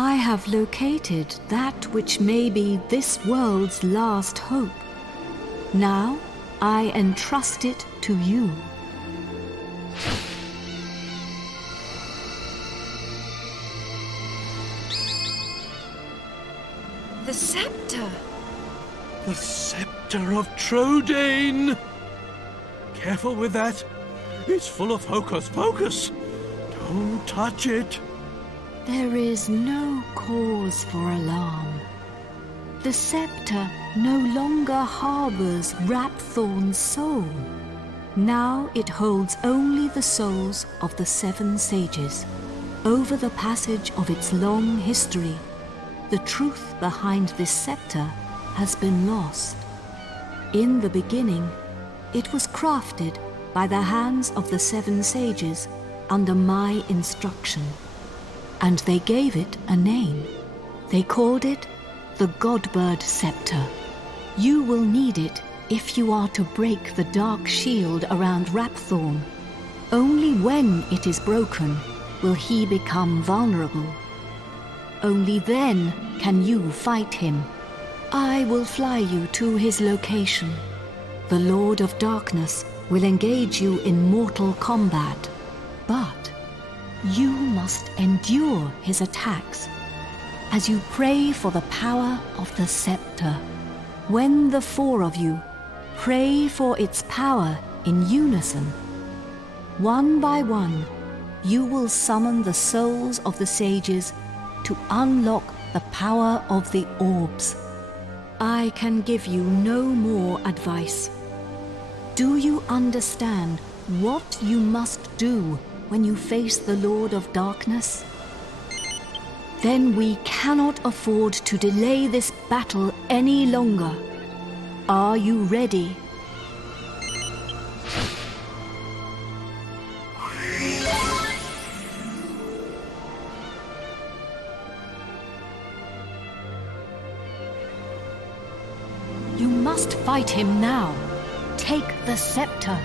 I have located that which may be this world's last hope. Now I entrust it to you. The scepter! The scepter of Trodain! Careful with that. It's full of hocus pocus. Don't touch it. There is no cause for alarm. The scepter no longer harbors Rapthorn's soul. Now it holds only the souls of the 7 sages. Over the passage of its long history, the truth behind this scepter has been lost. In the beginning, it was crafted by the hands of the 7 sages under my instruction, and they gave it a name. They called it the Godbird Scepter. You will need it if you are to break the dark shield around Rapthorn. Only when it is broken will he become vulnerable. Only then can you fight him. I will fly you to his location. The Lord of Darkness will engage you in mortal combat, but you must endure his attacks as you pray for the power of the scepter. When the 4 of you pray for its power in unison, one by one, you will summon the souls of the sages to unlock the power of the orbs. I can give you no more advice. Do you understand what you must do when you face the Lord of Darkness? Then we cannot afford to delay this battle any longer. Are you ready? You must fight him now. Take the scepter.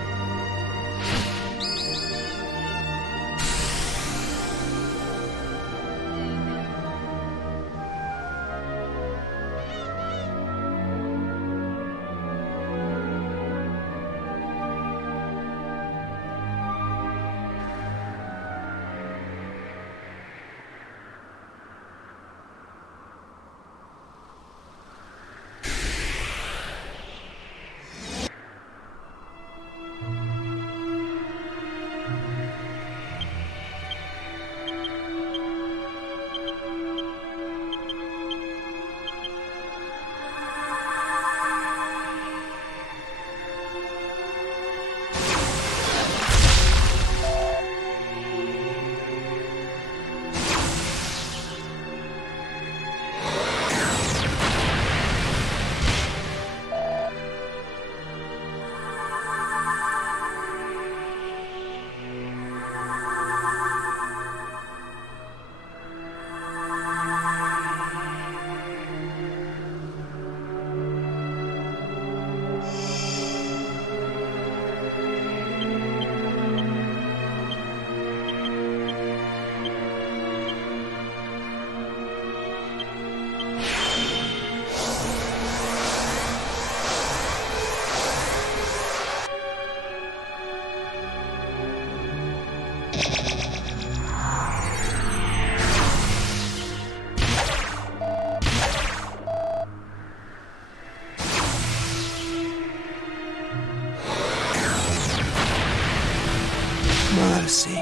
Mercy.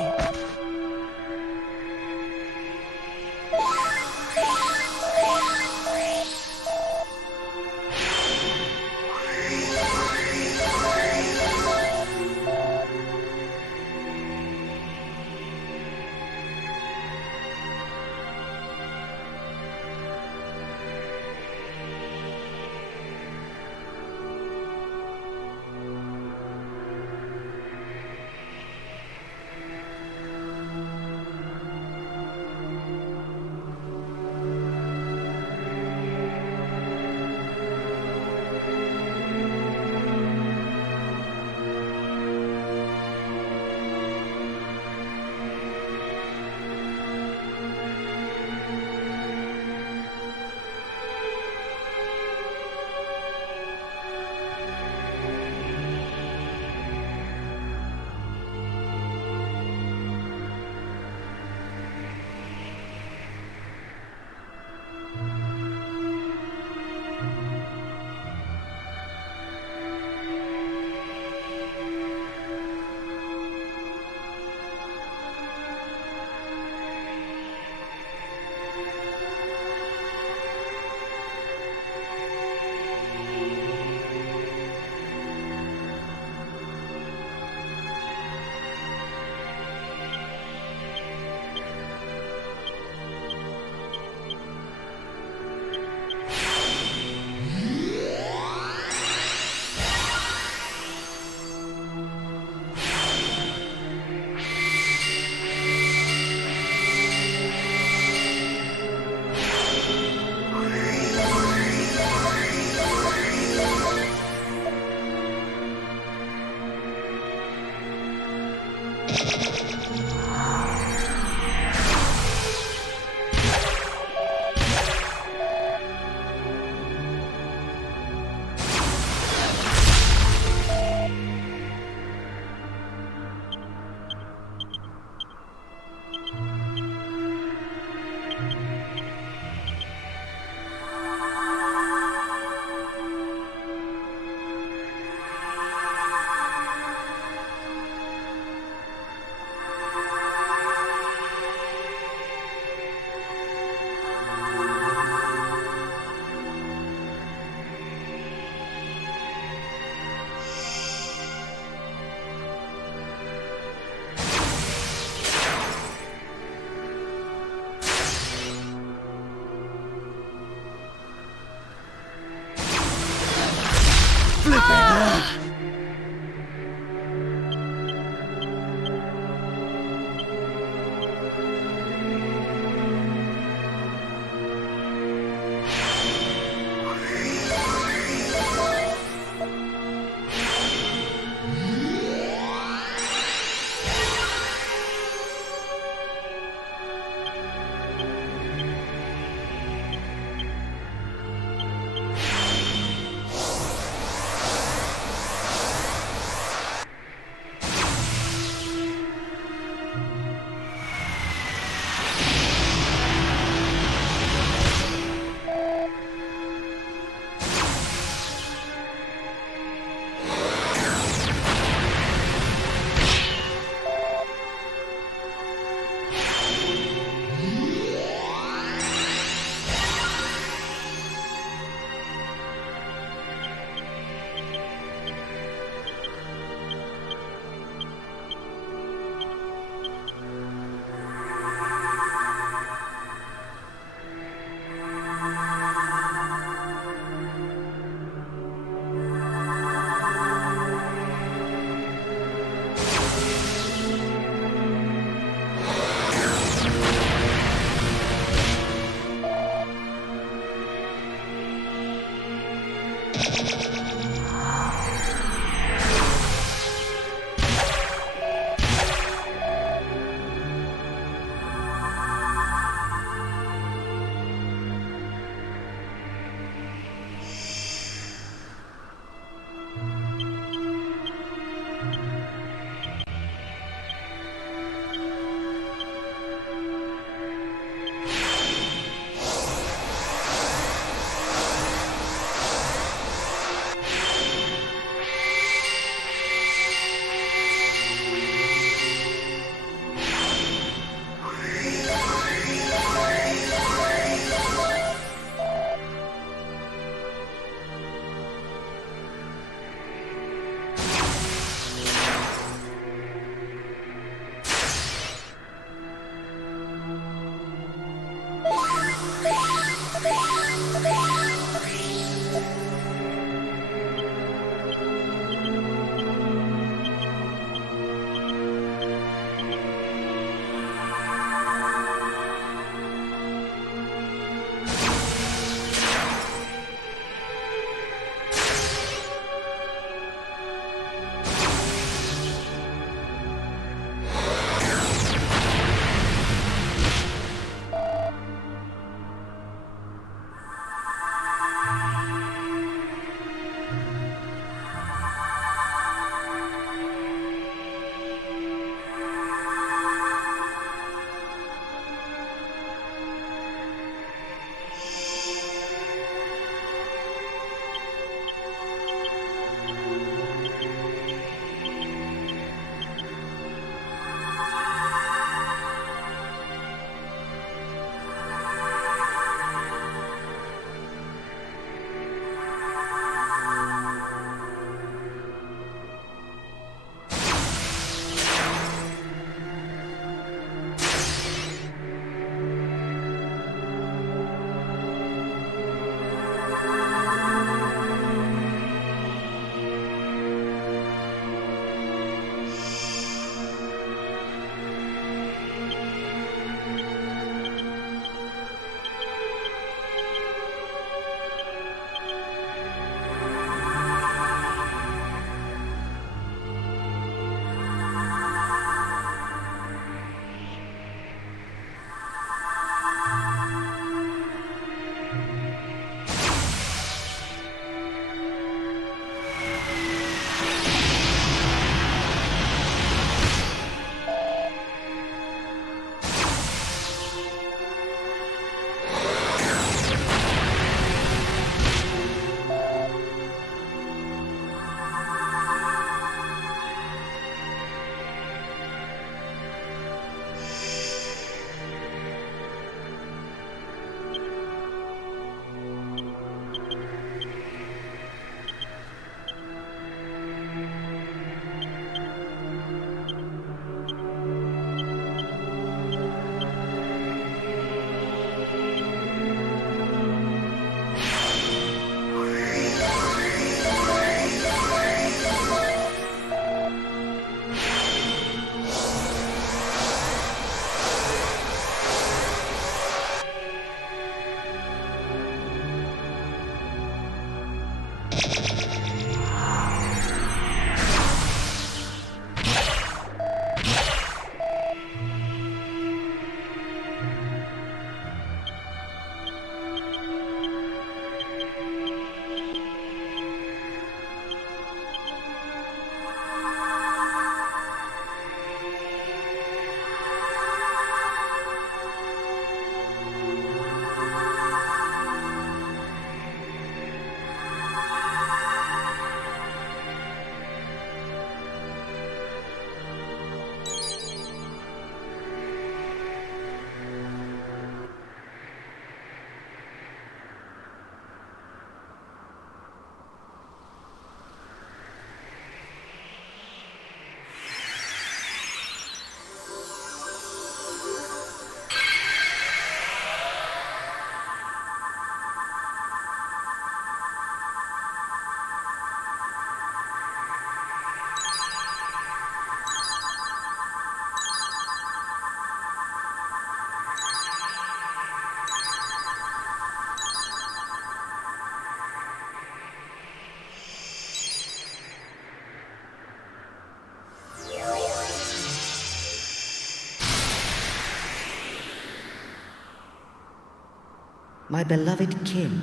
My beloved kin,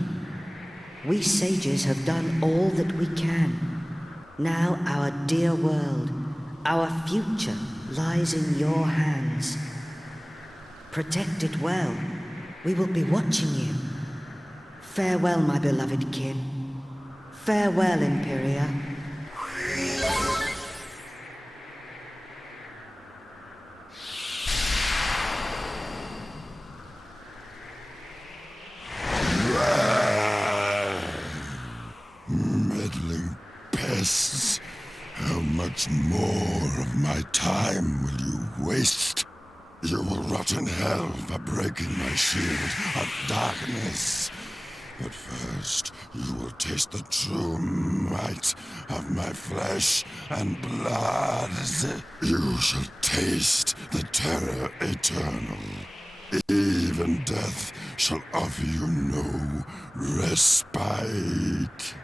we sages have done all that we can. Now our dear world, our future lies in your hands. Protect it well. We will be watching you. Farewell, my beloved kin. Farewell, Imperia. Meddling pests. How much more of my time will you waste? You will rot in hell for breaking my shield of darkness. But first, you will taste the true might of my flesh and blood. You shall taste the terror eternal. Even death shall offer you no respite.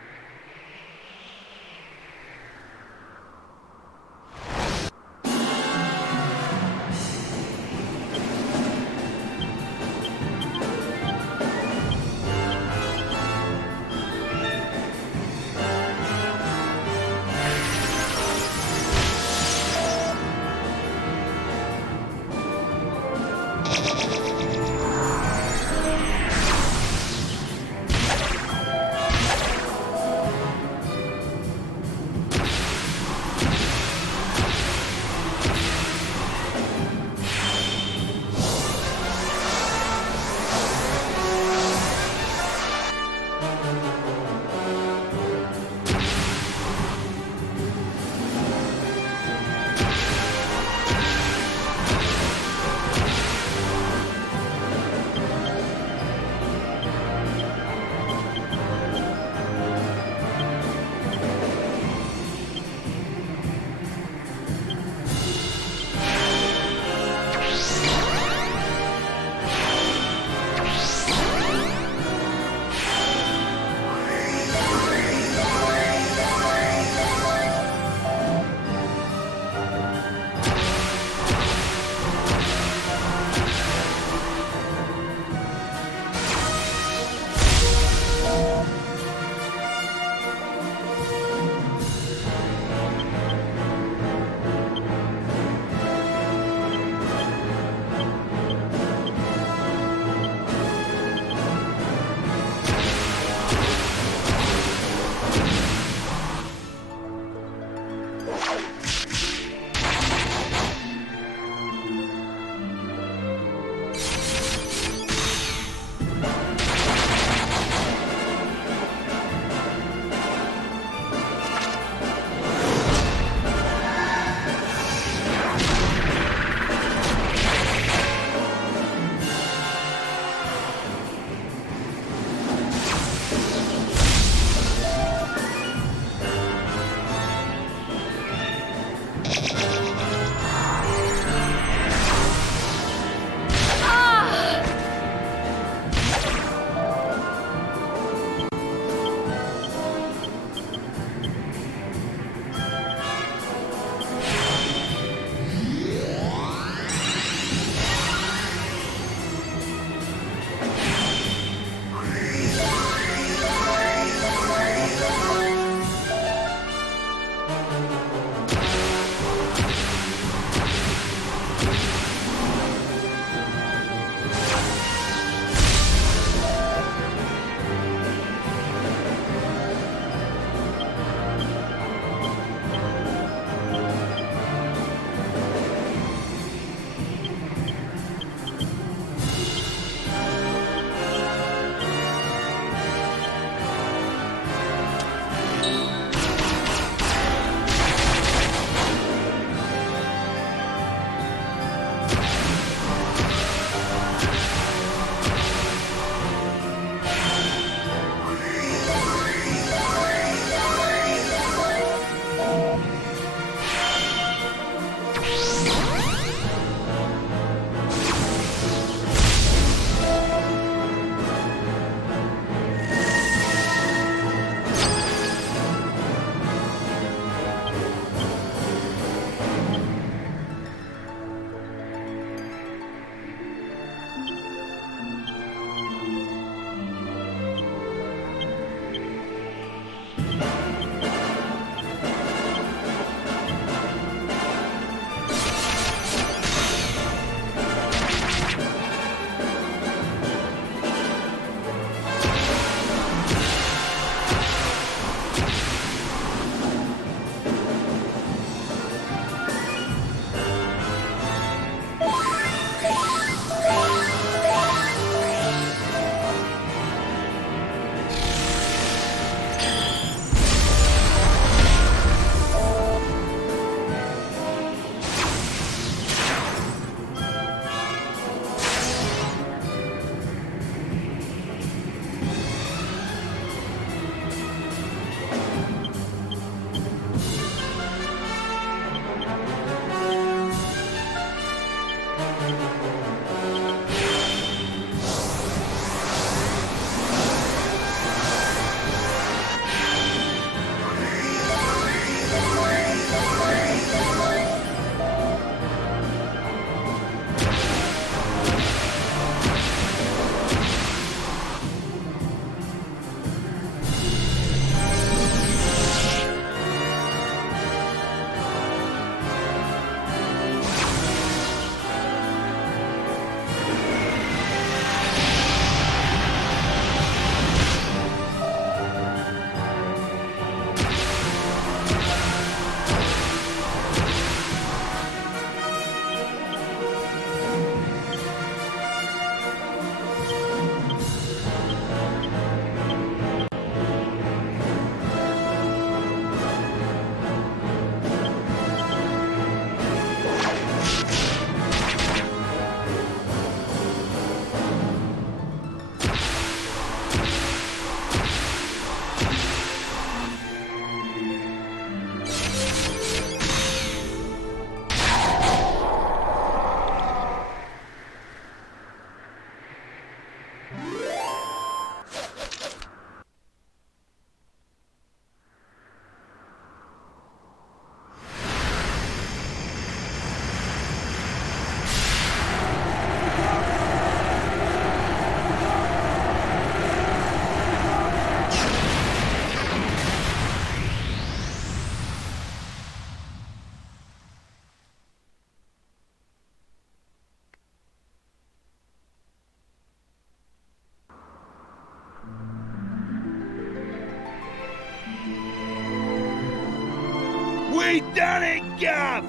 We done it, Guff!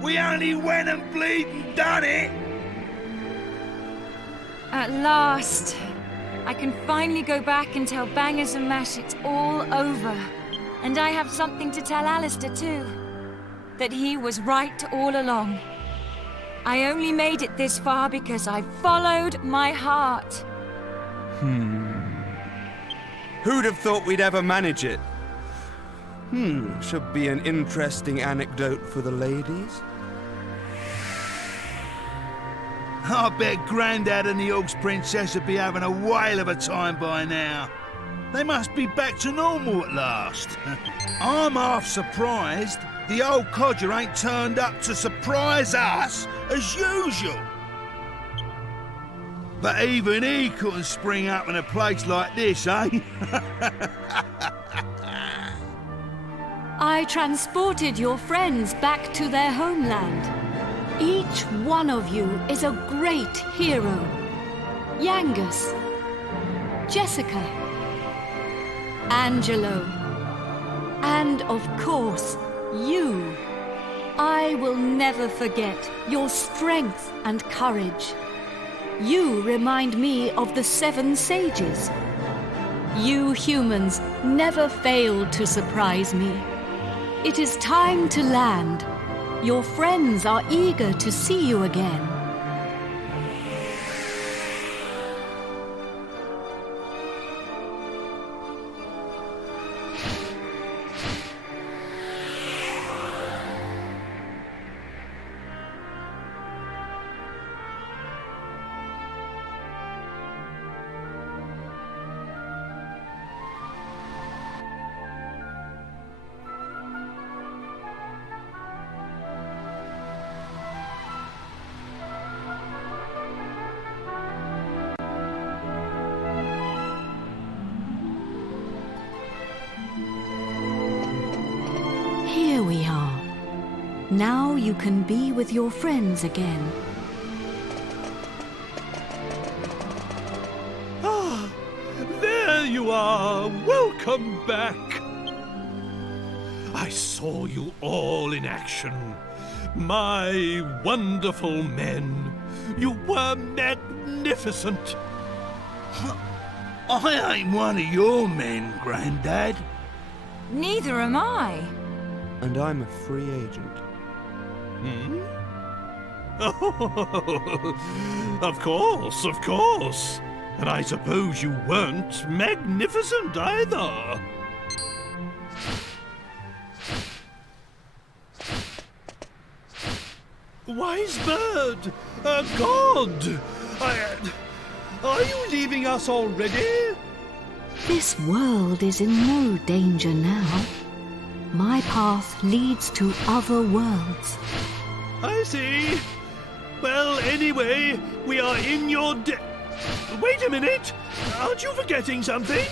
We only went and bleeding done it! At last, I can finally go back and tell Bangers and Mash it's all over. And I have something to tell Alistair too. That he was right all along. I only made it this far because I followed my heart. Who'd have thought we'd ever manage it? Should be an interesting anecdote for the ladies. I bet Grandad and the Orcs Princess would be having a whale of a time by now. They must be back to normal at last. I'm half surprised the old codger ain't turned up to surprise us as usual. But even he couldn't spring up in a place like this, eh? I transported your friends back to their homeland. Each one of you is a great hero. Yangus, Jessica, Angelo, and of course, you. I will never forget your strength and courage. You remind me of the 7 sages. You humans never fail to surprise me. It is time to land. Your friends are eager to see you again. Here we are. Now you can be with your friends again. Ah, there you are. Welcome back. I saw you all in action. My wonderful men. You were magnificent. I ain't one of your men, Grandad. Neither am I. And I'm a free agent. Oh, of course, of course. And I suppose you weren't magnificent either. Wise bird, a god. Are you leaving us already? This world is in no danger now. My path leads to other worlds. I see. Well, anyway, we are in your Wait a minute! Aren't you forgetting something?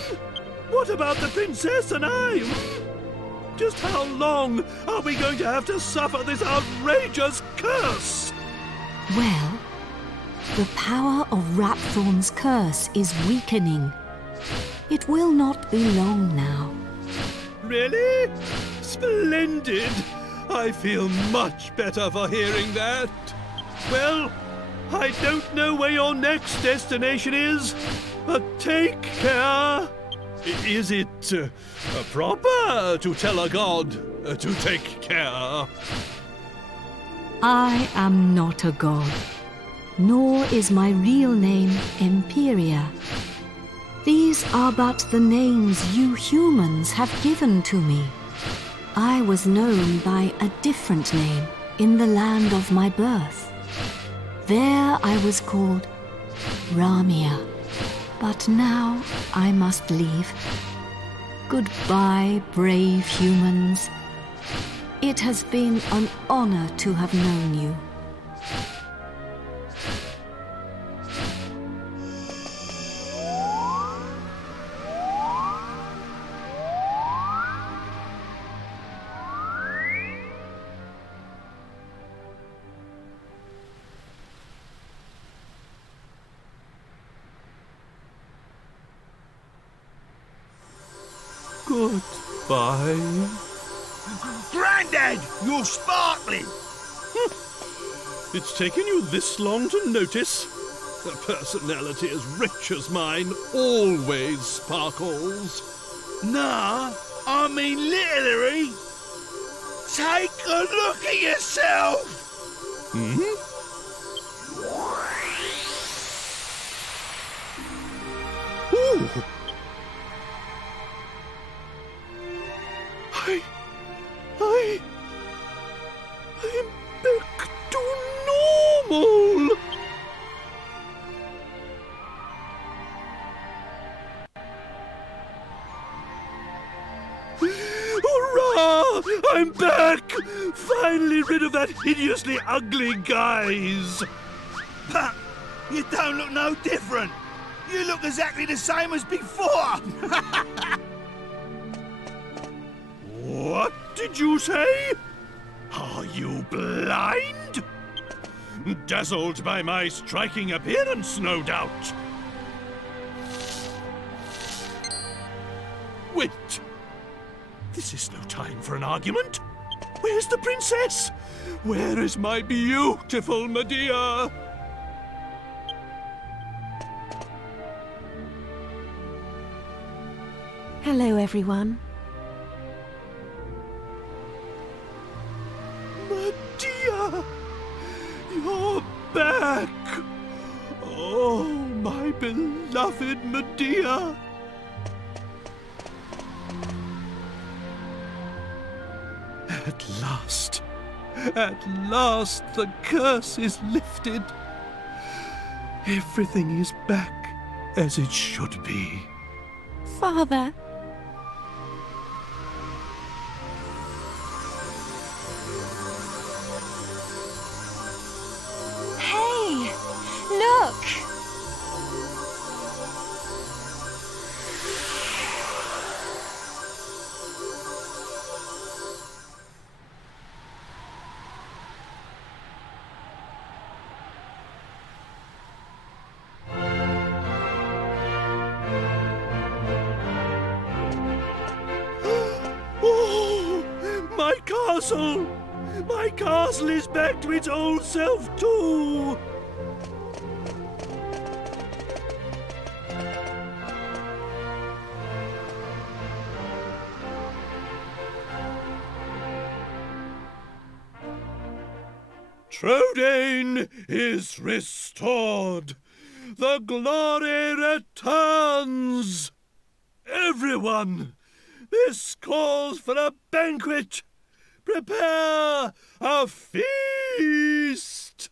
What about the princess and I? Just how long are we going to have to suffer this outrageous curse? Well, the power of Rapthorn's curse is weakening. It will not be long now. Really? Splendid! I feel much better for hearing that. Well, I don't know where your next destination is, but take care. Is it proper to tell a god to take care? I am not a god, nor is my real name Imperia. These are but the names you humans have given to me. I was known by a different name in the land of my birth. There I was called Ramia, but now I must leave. Goodbye, brave humans. It has been an honor to have known you. Goodbye. Grandad, you're sparkling! It's taken you this long to notice? A personality as rich as mine always sparkles. Nah, I mean literally. Take a look at yourself! Ooh. I'm back to normal. Hurrah! I'm back! Finally rid of that hideously ugly guise. But you don't look no different. You look exactly the same as before. What did you say? Are you blind? Dazzled by my striking appearance, no doubt. Wait. This is no time for an argument. Where's the princess? Where is my beautiful Medea? Hello, everyone. Medea! You're back! Oh, my beloved Medea! At last the curse is lifted. Everything is back as it should be. Father, Hey! Look! Oh, my castle! My castle is back to its old self too! Trodain is restored! The glory returns! Everyone! This calls for a banquet! Prepare a feast!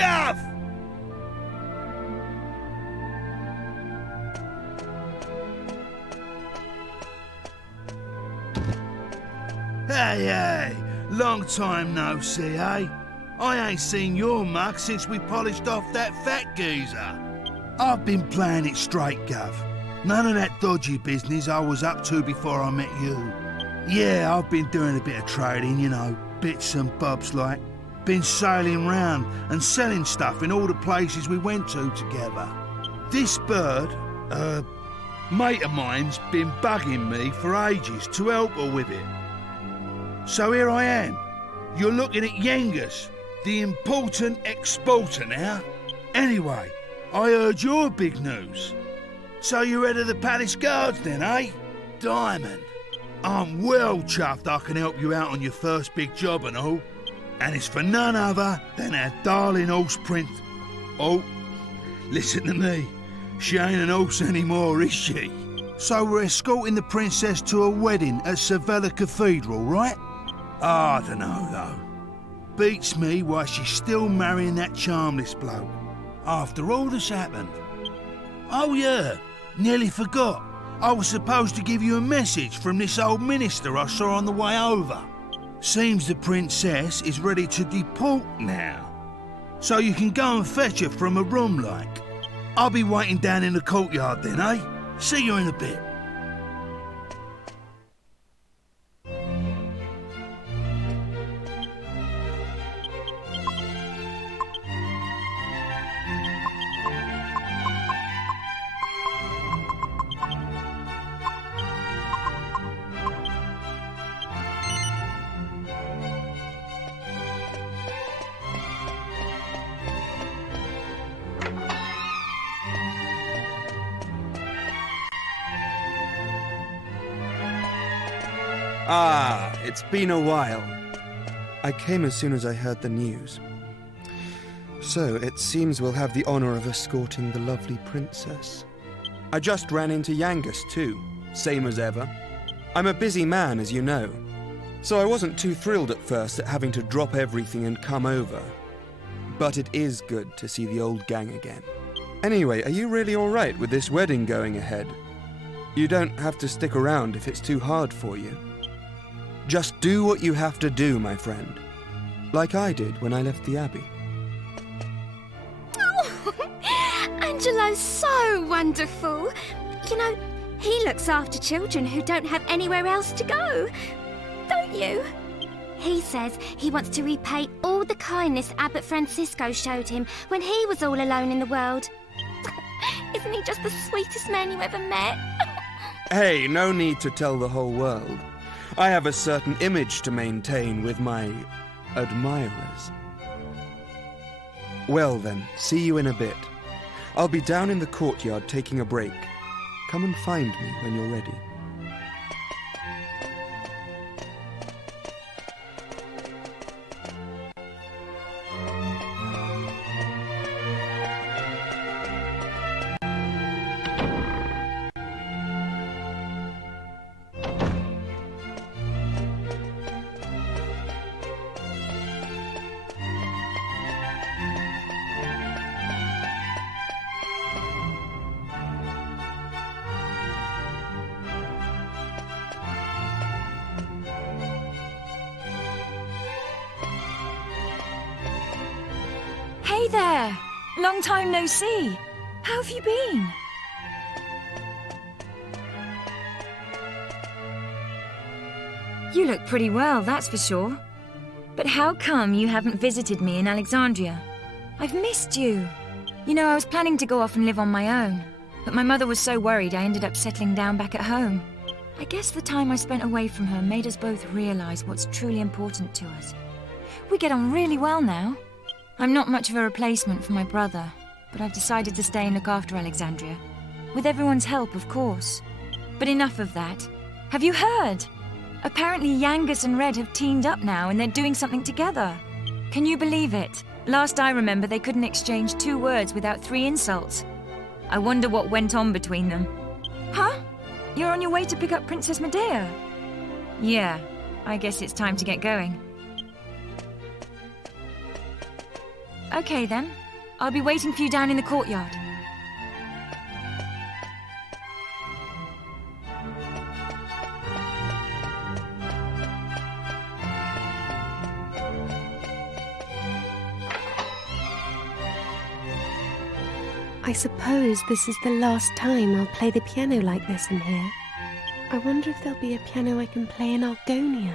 Gav! Hey, long time no see, eh? I ain't seen your mug since we polished off that fat geezer. I've been playing it straight, Gav. None of that dodgy business I was up to before I met you. Yeah, I've been doing a bit of trading, you know, bits and bobs like. Been sailing round and selling stuff in all the places we went to together. This bird, mate of mine's been bugging me for ages to help her with it. So here I am. You're looking at Yengus, the important exporter now. Anyway, I heard your big news. So you're head of the palace guards then, eh? Diamond. I'm well chuffed I can help you out on your first big job and all. And it's for none other than our darling horse prince. Oh, listen to me. She ain't an horse anymore, is she? So we're escorting the princess to a wedding at Sevilla Cathedral, right? I don't know, though. Beats me why she's still marrying that charmless bloke. After all that's happened. Oh yeah, nearly forgot. I was supposed to give you a message from this old minister I saw on the way over. Seems the princess is ready to deport now. So you can go and fetch her from a room like. I'll be waiting down in the courtyard then, eh? See you in a bit. Ah, it's been a while. I came as soon as I heard the news. So, it seems we'll have the honor of escorting the lovely princess. I just ran into Yangus too, same as ever. I'm a busy man, as you know, so I wasn't too thrilled at first at having to drop everything and come over. But it is good to see the old gang again. Anyway, are you really alright with this wedding going ahead? You don't have to stick around if it's too hard for you. Just do what you have to do, my friend. Like I did when I left the Abbey. Oh, Angelo's so wonderful. You know, he looks after children who don't have anywhere else to go. Don't you? He says he wants to repay all the kindness Abbot Francisco showed him when he was all alone in the world. Isn't he just the sweetest man you ever met? Hey, no need to tell the whole world. I have a certain image to maintain with my admirers. Well then, see you in a bit. I'll be down in the courtyard taking a break. Come and find me when you're ready. Hey there! Long time no see. How have you been? You look pretty well, that's for sure. But how come you haven't visited me in Alexandria? I've missed you. You know, I was planning to go off and live on my own, but my mother was so worried I ended up settling down back at home. I guess the time I spent away from her made us both realize what's truly important to us. We get on really well now. I'm not much of a replacement for my brother, but I've decided to stay and look after Alexandria. With everyone's help, of course. But enough of that. Have you heard? Apparently Yangus and Red have teamed up now and they're doing something together. Can you believe it? Last I remember, they couldn't exchange 2 words without 3 insults. I wonder what went on between them. Huh? You're on your way to pick up Princess Medea? Yeah, I guess it's time to get going. Okay then. I'll be waiting for you down in the courtyard. I suppose this is the last time I'll play the piano like this in here. I wonder if there'll be a piano I can play in Argonia.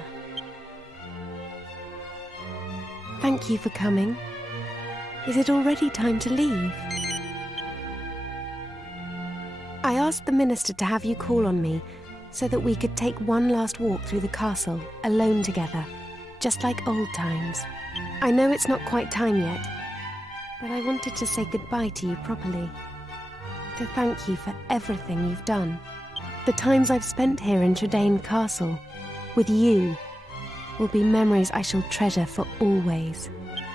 Thank you for coming. Is it already time to leave? I asked the minister to have you call on me so that we could take one last walk through the castle, alone together, just like old times. I know it's not quite time yet, but I wanted to say goodbye to you properly. To thank you for everything you've done. The times I've spent here in Tradaine Castle, with you, will be memories I shall treasure for always.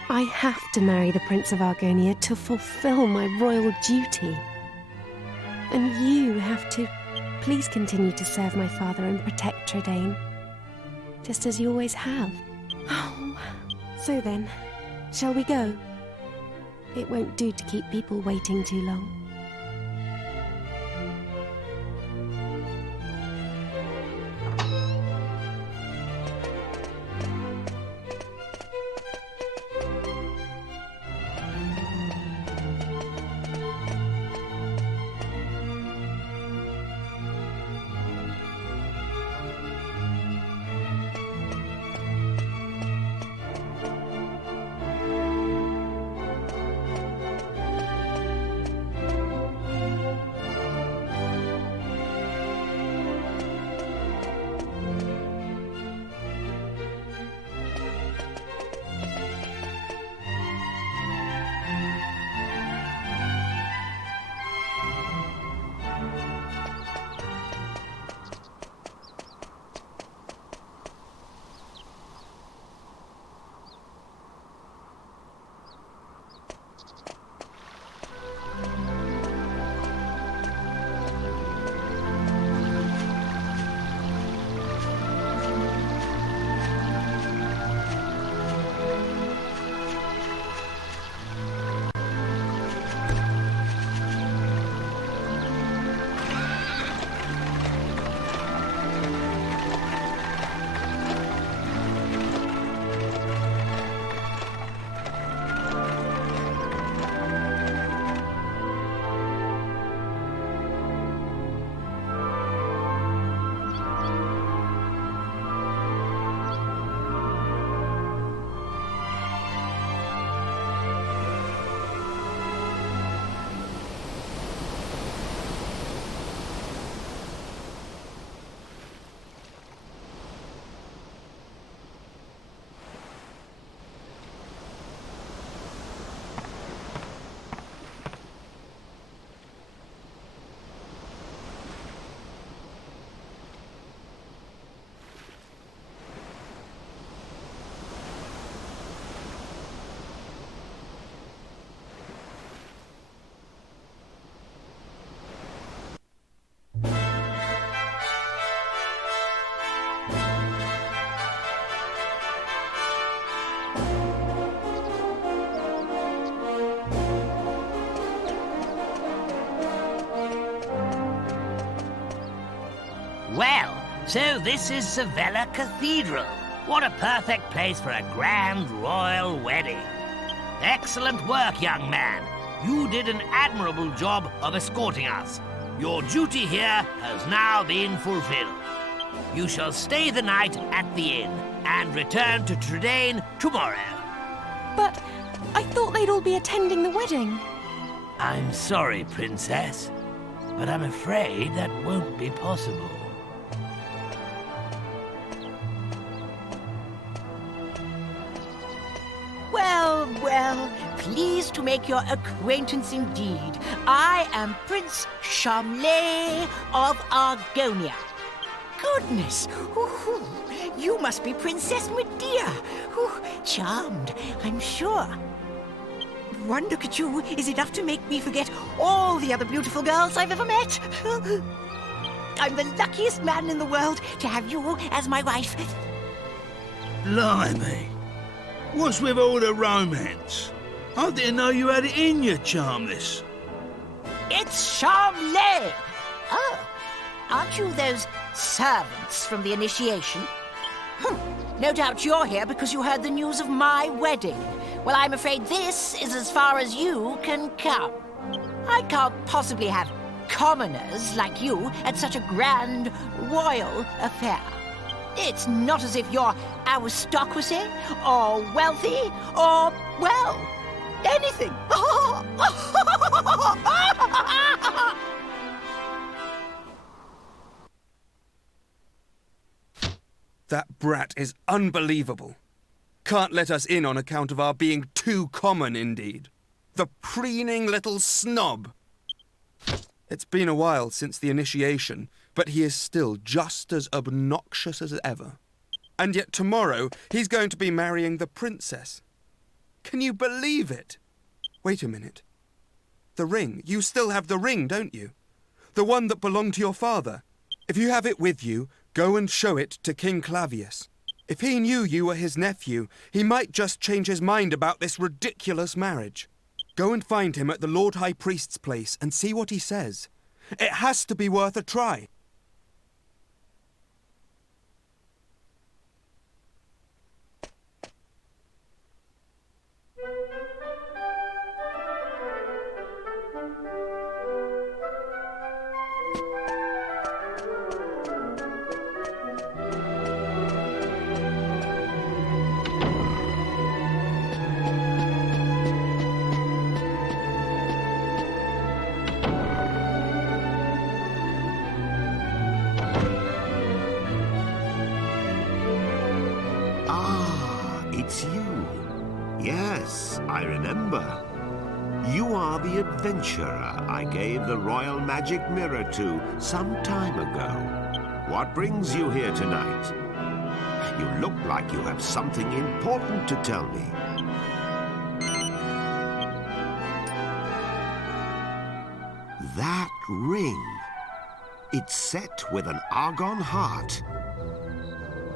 I have to marry the Prince of Argonia to fulfill my royal duty. And you have to please continue to serve my father and protect Tradaine, just as you always have. Oh, so then, shall we go? It won't do to keep people waiting too long. Well, so this is Sevilla Cathedral. What a perfect place for a grand royal wedding. Excellent work, young man. You did an admirable job of escorting us. Your duty here has now been fulfilled. You shall stay the night at the inn and return to Tradaine tomorrow. But I thought they'd all be attending the wedding. I'm sorry, Princess, but I'm afraid that won't be possible. Well, pleased to make your acquaintance indeed. I am Prince Charmley of Argonia. Goodness, ooh, you must be Princess Medea. Ooh, charmed, I'm sure. One look at you is enough to make me forget all the other beautiful girls I've ever met. I'm the luckiest man in the world to have you as my wife. Blimey. What's with all the romance? I didn't know you had it in you, Charmless. It's Charmley! Oh, aren't you those servants from the initiation? No doubt you're here because you heard the news of my wedding. Well, I'm afraid this is as far as you can come. I can't possibly have commoners like you at such a grand royal affair. It's not as if you're aristocracy, or wealthy, or, well, anything. That brat is unbelievable. Can't let us in on account of our being too common, indeed. The preening little snob. It's been a while since the initiation, but he is still just as obnoxious as ever. And yet tomorrow he's going to be marrying the princess. Can you believe it? Wait a minute. The ring. You still have the ring, don't you? The one that belonged to your father. If you have it with you, go and show it to King Clavius. If he knew you were his nephew, he might just change his mind about this ridiculous marriage. Go and find him at the Lord High Priest's place and see what he says. It has to be worth a try. It's you. Yes, I remember. You are the adventurer I gave the royal magic mirror to some time ago. What brings you here tonight? You look like you have something important to tell me. That ring. It's set with an argon heart.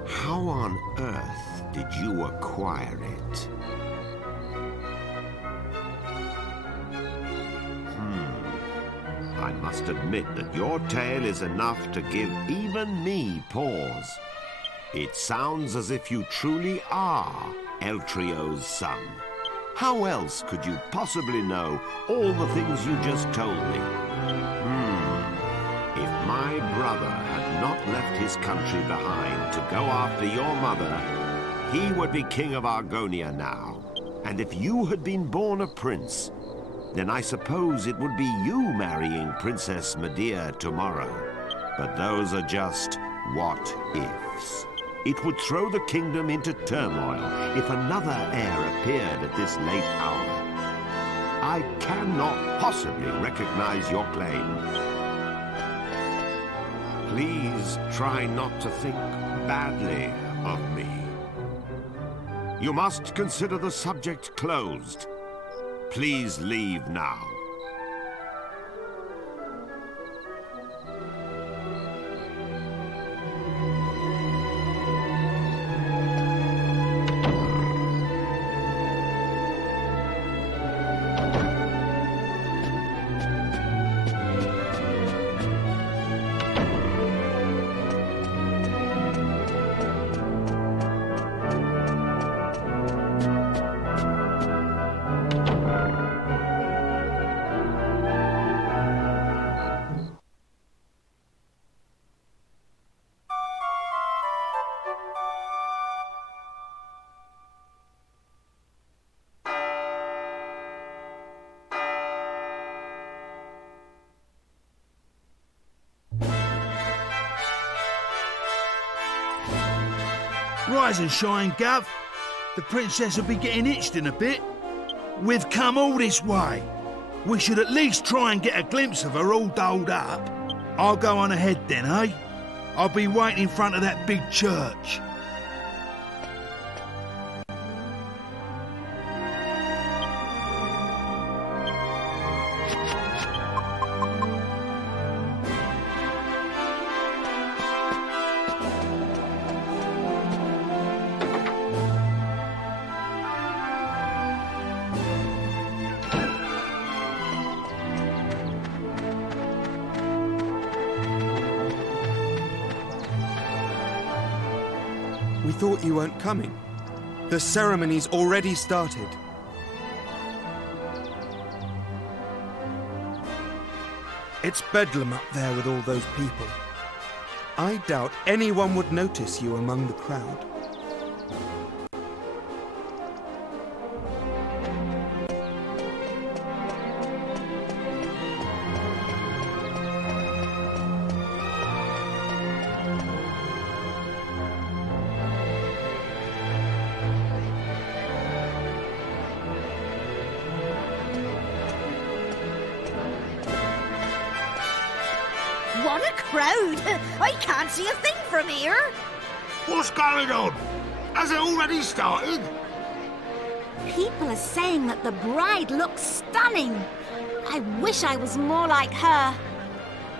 How on earth did you acquire it? I must admit that your tale is enough to give even me pause. It sounds as if you truly are Eltrio's son. How else could you possibly know all the things you just told me? If my brother had not left his country behind to go after your mother, he would be king of Argonia now. And if you had been born a prince, then I suppose it would be you marrying Princess Medea tomorrow. But those are just what-ifs. It would throw the kingdom into turmoil if another heir appeared at this late hour. I cannot possibly recognize your claim. Please try not to think badly of me. You must consider the subject closed. Please leave now. Rise and shine, Gov. The princess will be getting itched in a bit. We've come all this way. We should at least try and get a glimpse of her all dolled up. I'll go on ahead then, eh? I'll be waiting in front of that big church. We thought you weren't coming. The ceremony's already started. It's bedlam up there with all those people. I doubt anyone would notice you among the crowd. What a crowd! I can't see a thing from here. What's going on? Has it already started? People are saying that the bride looks stunning. I wish I was more like her.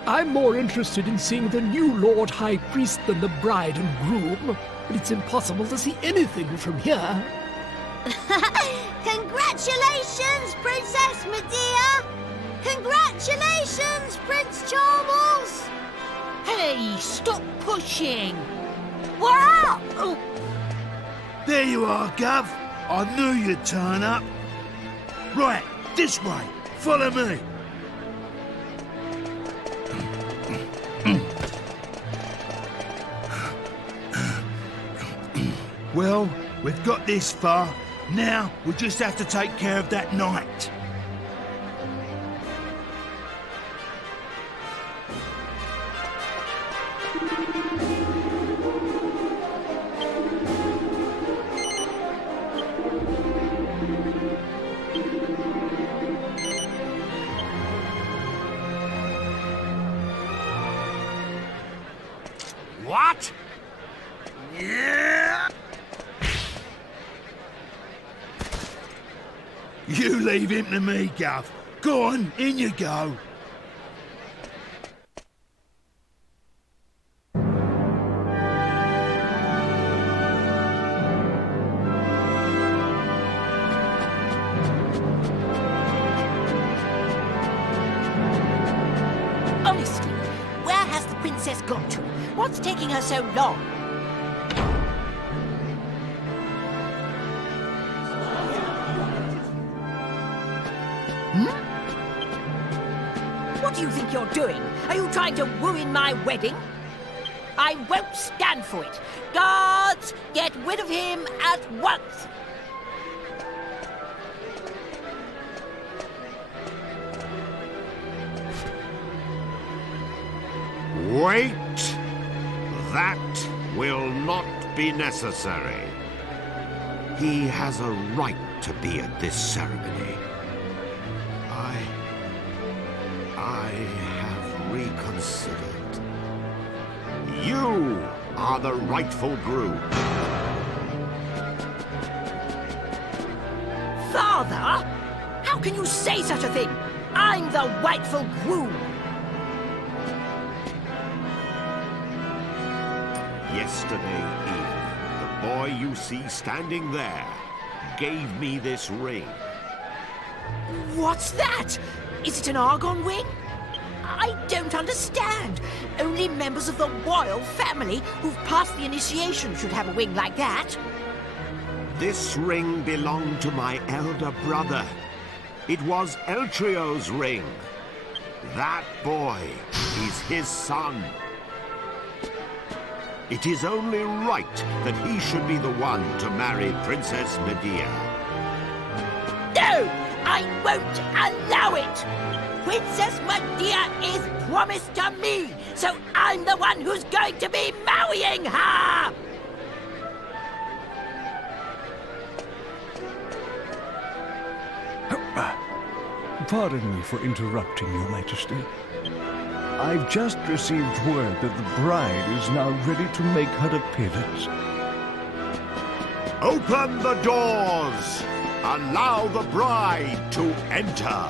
I'm more interested in seeing the new Lord High Priest than the bride and groom, but it's impossible to see anything from here. Congratulations, Princess Medea! Congratulations, Prince Charles! Hey, stop pushing! Wow! Oh, There you are, Gov. I knew you'd turn up. Right, this way. Follow me. Well, we've got this far. Now we just have to take care of that knight. What? Yeah! You leave him to me, Gov. Go on, in you go. honestly, where has the princess got to? What's taking her so long? What do you think you're doing? Are you trying to ruin my wedding? I won't stand for it. Guards, get rid of him at once! Wait! That will not be necessary. He has a right to be at this ceremony. I have reconsidered. You are the rightful groom. Father? How can you say such a thing? I'm the rightful groom. Yesterday evening, the boy you see standing there gave me this ring. What's that? Is it an argon ring? I don't understand. Only members of the royal family who've passed the initiation should have a ring like that. This ring belonged to my elder brother. It was Eltrio's ring. That boy is his son. It is only right that he should be the one to marry Princess Medea. No! I won't allow it! Princess Medea is promised to me, so I'm the one who's going to be marrying her! Pardon me for interrupting, Your Majesty. I've just received word that the bride is now ready to make her appearance. Open the doors! Allow the bride to enter!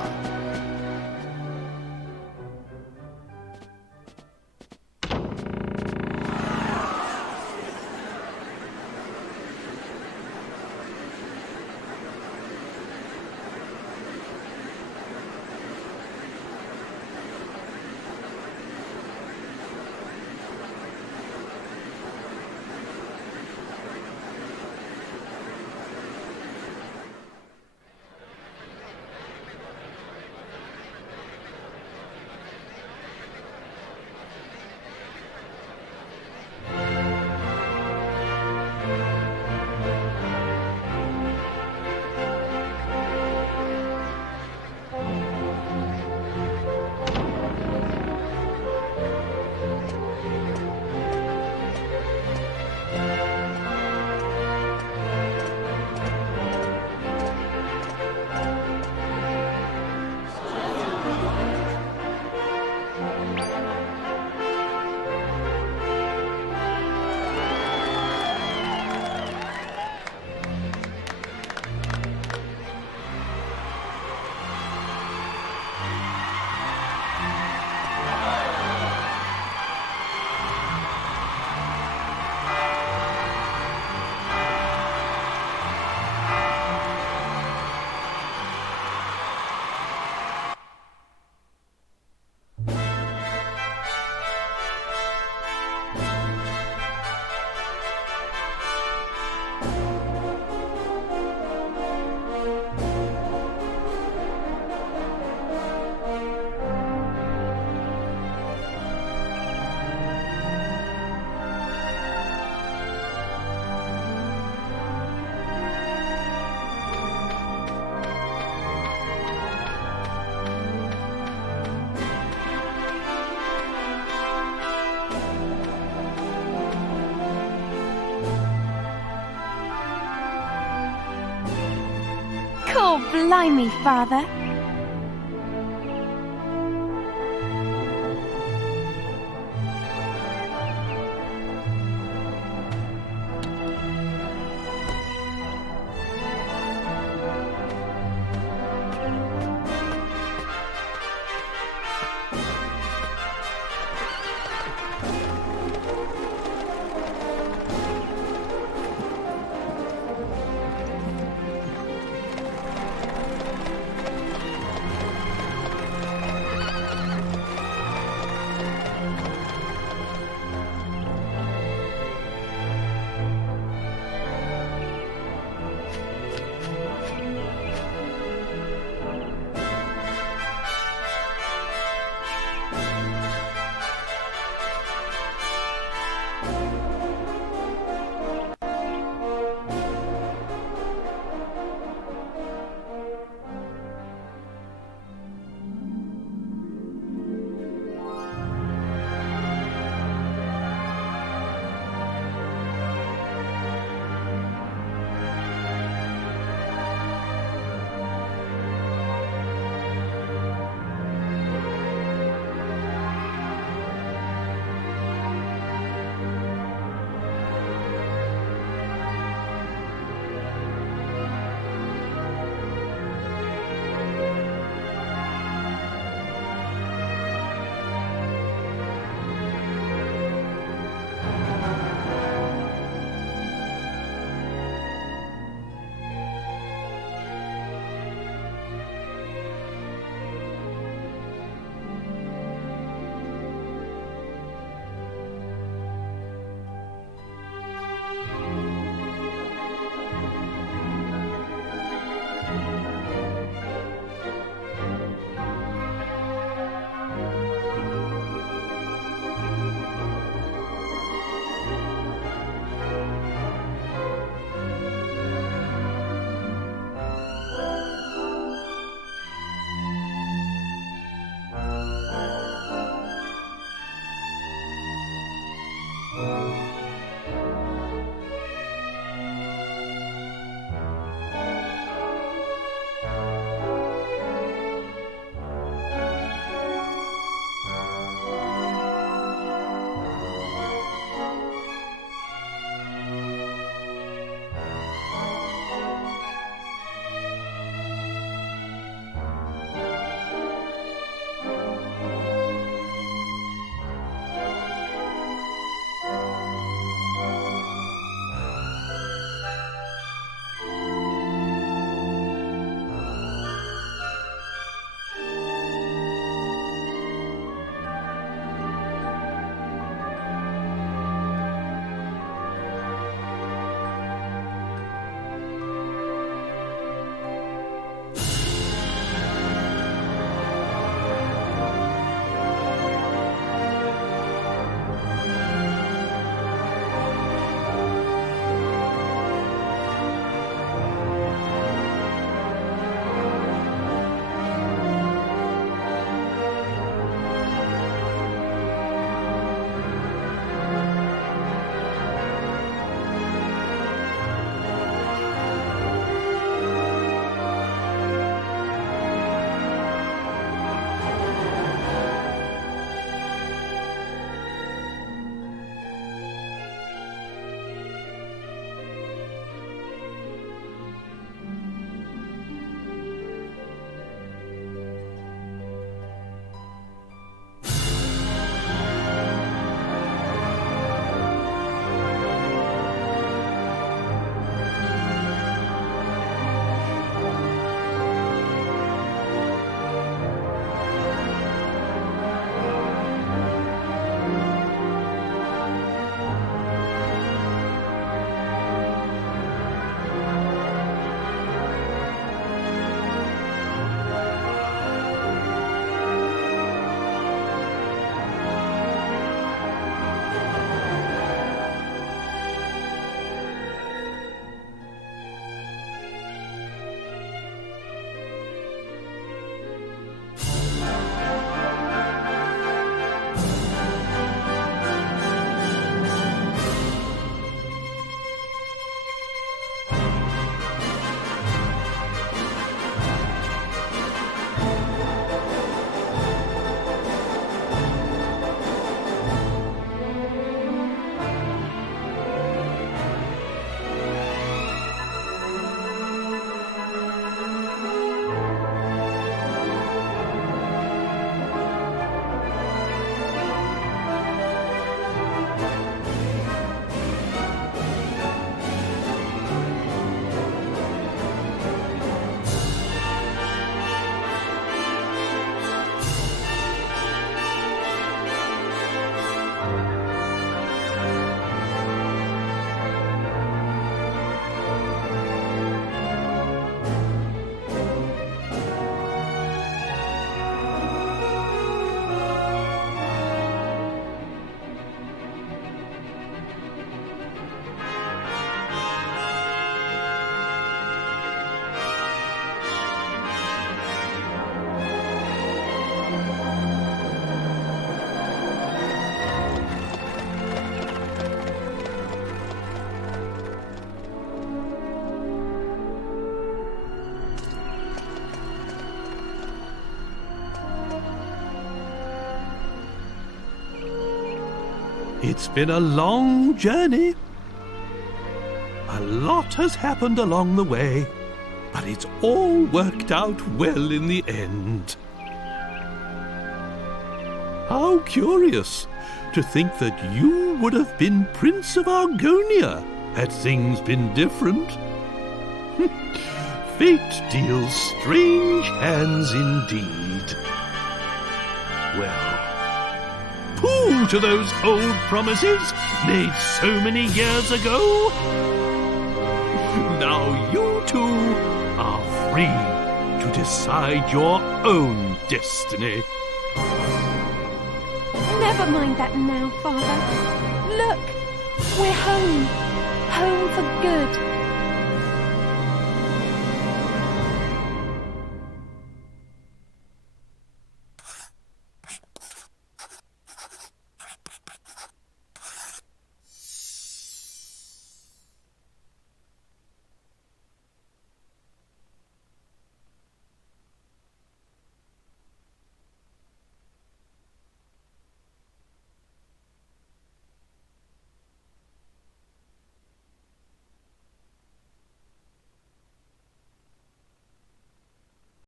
Blimey, Father. It's been a long journey. A lot has happened along the way, but it's all worked out well in the end. How curious to think that you would have been Prince of Argonia had things been different. Fate deals strange hands indeed. Well, pooh to those old promises made so many years ago. Now you two are free to decide your own destiny. Never mind that now, Father. Look, we're home. Home for good.